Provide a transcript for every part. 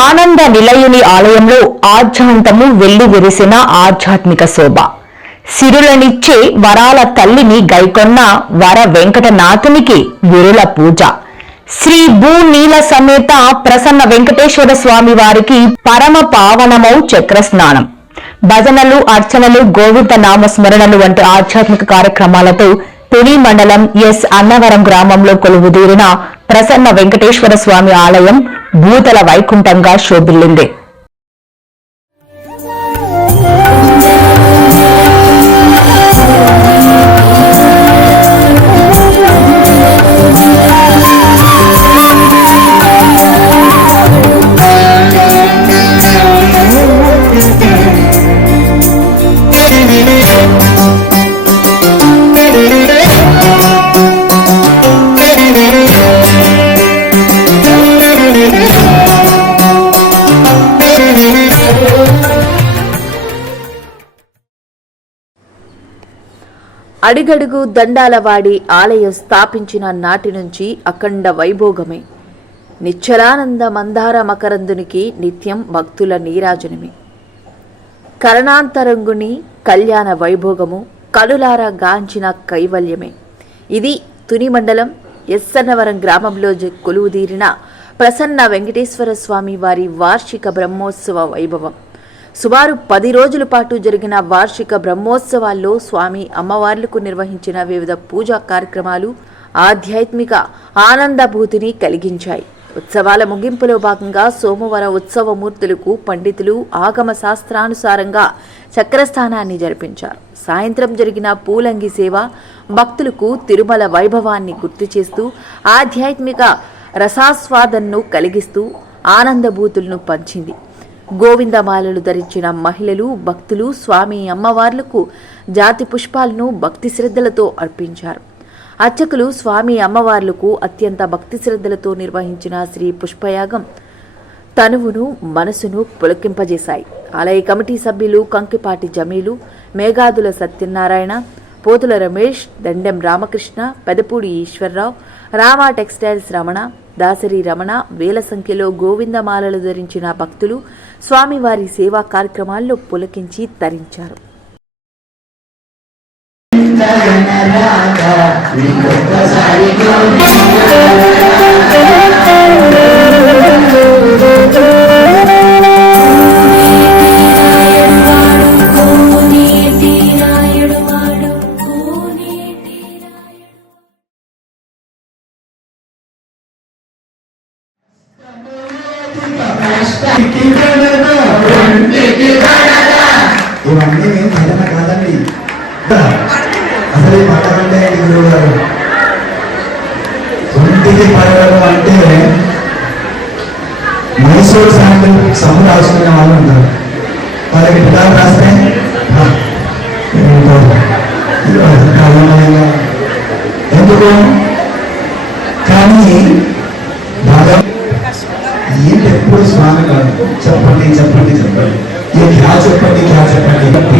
ఆనంద నిలయుని ఆలయంలో ఆధ్యాంతము వెళ్ళి విరిసిన ఆధ్యాత్మిక శోభ. సిరులనిచ్చే వరాల తల్లిని గైకొన్న వర వెంకటనాథునికి విరుల పూజ. శ్రీ భూ నీల సమేత ప్రసన్న వెంకటేశ్వర స్వామి వారికి పరమ పావనమౌ చక్ర స్నానం భజనలు అర్చనలు గోవింద నామ స్మరణలు వంటి ఆధ్యాత్మిక కార్యక్రమాలతో తుని మండలం ఎస్ అన్నవరం గ్రామంలో కొలువుదీరిన ప్రసన్న వెంకటేశ్వర స్వామి ఆలయం భూతల వైకుంఠంగా శోభిల్లింది. అడిగడుగు దండాలవాడి ఆలయం స్థాపించిన నాటి నుంచి అఖండ వైభోగమే. నిశ్చలానంద మందార మకరందునికి నిత్యం భక్తుల నీరాజనమే. కరణాంతరంగుని కళ్యాణ వైభోగము కలులార గాంచిన కైవల్యమే. ఇది తుని మండలం ఎస్సన్నవరం గ్రామంలో కొలువుదీరిన ప్రసన్న వెంకటేశ్వర స్వామి వారి వార్షిక బ్రహ్మోత్సవ వైభవం. సుమారు పది రోజుల పాటు జరిగిన వార్షిక బ్రహ్మోత్సవాల్లో స్వామి అమ్మవార్లకు నిర్వహించిన వివిధ పూజా కార్యక్రమాలు ఆధ్యాత్మిక ఆనందభూతిని కలిగించాయి. ఉత్సవాల ముగింపులో భాగంగా సోమవారం ఉత్సవమూర్తులకు పండితులు ఆగమ శాస్త్రానుసారంగా చక్రస్థానాన్ని జరిపించారు. సాయంత్రం జరిగిన పూలంగి సేవ భక్తులకు తిరుమల వైభవాన్ని గుర్తు చేస్తూ ఆధ్యాత్మిక రసాస్వాదనను కలిగిస్తూ ఆనందభూతులను పంచింది. గోవిందమాలలు ధరించిన మహిళలు భక్తులు స్వామి అమ్మవార్లకు జాతి పుష్పాలను భక్తి శ్రద్ధలతో అర్పించారు. అర్చకులు స్వామి అమ్మవార్లకు అత్యంత భక్తి శ్రద్ధలతో నిర్వహించిన శ్రీ పుష్పయాగం తనువును మనసును పులకింపజేశాయి. ఆలయ కమిటీ సభ్యులు కంకిపాటి జమీలు మేఘాదుల సత్యనారాయణ పోతుల రమేష్ దండెం రామకృష్ణ పెదపూడి ఈశ్వరరావు రామా టెక్స్టైల్స్ రమణ దాసరి రమణ వేల సంఖ్యలో గోవిందమాలలు ధరించిన భక్తులు స్వామివారి సేవా కార్యక్రమాల్లో పులకించి తరించారు. ఇవన్నీ మేము భజన కాదండి. అసలు ఈ పండగ అంటే గురువు గారు? ఒంటికి పడడం అంటే మైసూర్ శాంపుల్ సమ్ము రాసుకునే వాళ్ళు ఉంటారు. వాళ్ళకి పిల్లలు రాస్తే ఎందుకు? కానీ బాగా ఏంటి ఎప్పుడు స్వామి కాదు? చెప్పండి చెప్పండి చెప్పండి. ఏ ధ్యా చెప్పండి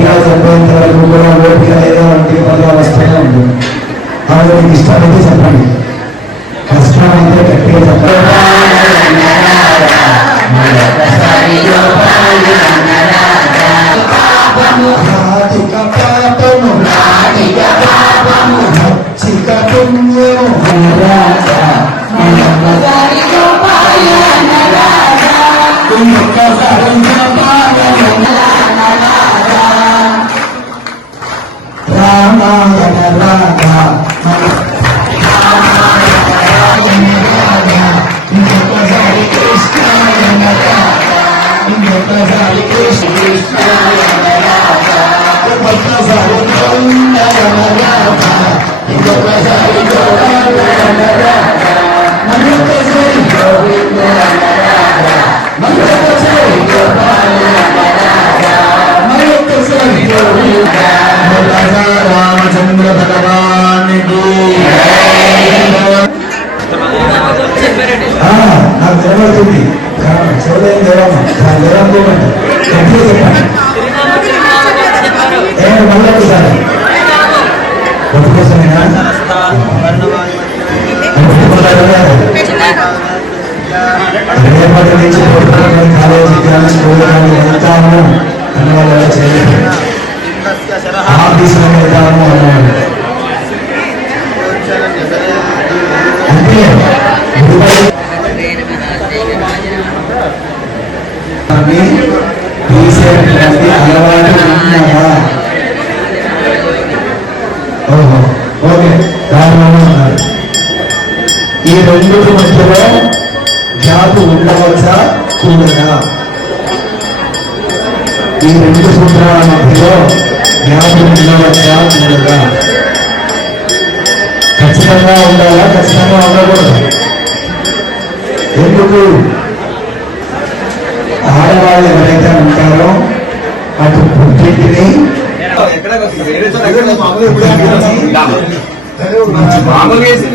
క్యా చెప్పండి వరకు కూడా ఓపిక లేదా అంటే పదో వస్తూనే అది మీకు ఇష్టమైతే చెప్పండి. కష్టం అయితే గట్టిగా చెప్పండి. నాకు తెలియదు చూడలేని దేవమ్మ దాని దేవం చూడండి గట్టిగా చెప్పండి ఒప్పుకోలేదా? రేపటి నుంచి పొద్దున్న కాలేజీకి కానీ స్కూల్ కానీ వెళ్తాము అన్న వాళ్ళు చేయలేదు ఆఫీసులో వెళ్తాము అన్నారు రెండింటి మధ్యలో జాతి ఉండవచ్చా కూడదా ఈ రెండు సూత్రాల మధ్యలో జాతి ఉండవచ్చా కూడదా ఖచ్చితంగా ఉండాలా ఖచ్చితంగా ఉండకూడదు ఎందుకు? ఆడవాళ్ళు ఎవరైతే ఉంటారో అటు పుట్టింటిని మామూలుగా వేసి